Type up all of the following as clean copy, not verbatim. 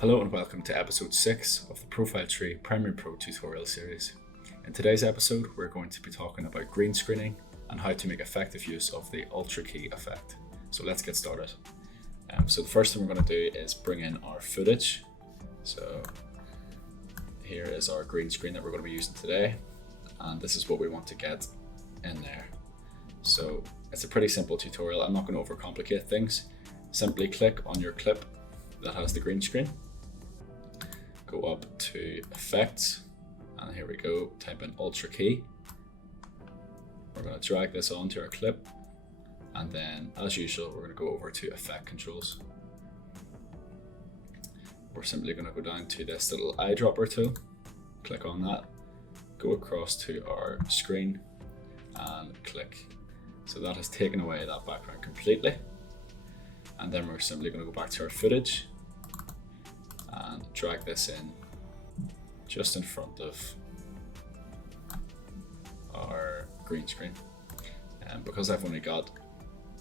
Hello and welcome to episode 6 of the ProfileTree Premiere Pro tutorial series. In today's episode, we're going to be talking about green screening and how to make effective use of the Ultra Key effect. So let's get started. So the first thing we're going to do is bring in our footage. So here is our green screen that we're going to be using today, and this is what we want to get in there. So it's a pretty simple tutorial. I'm not going to overcomplicate things. Simply click on your clip that has the green screen. Go up to Effects, and here we go, type in Ultra Key. We're going to drag this onto our clip, and then as usual we're going to go over to Effect Controls. We're simply going to go down to this little eyedropper tool, click on that, go across to our screen and click. So that has taken away that background completely, and then we're simply going to go back to our footage and drag this in just in front of our green screen. And because I've only got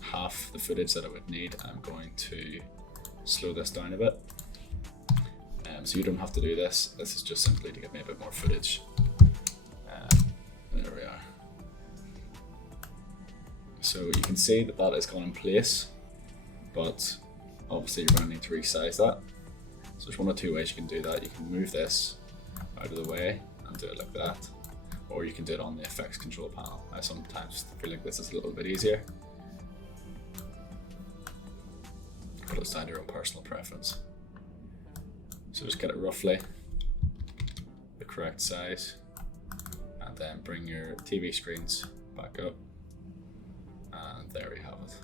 half the footage that I would need, I'm going to slow this down a bit. So you don't have to do this. This is just simply to give me a bit more footage. There we are. So you can see that that has gone in place, but obviously you're going to need to resize that. So there's one or two ways you can do that. You can move this out of the way and do it like that, or you can do it on the effects control panel. I sometimes feel like this is a little bit easier, but it's down to your own personal preference. So just get it roughly the correct size, and then bring your TV screens back up, and there we have it.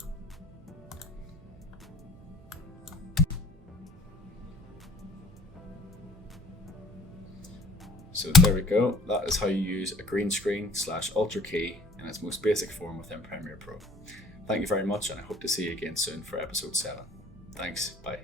So there we go, that is how you use a green screen / Ultra Key in its most basic form within Premiere Pro. Thank you very much, and I hope to see you again soon for episode 7. Thanks, bye.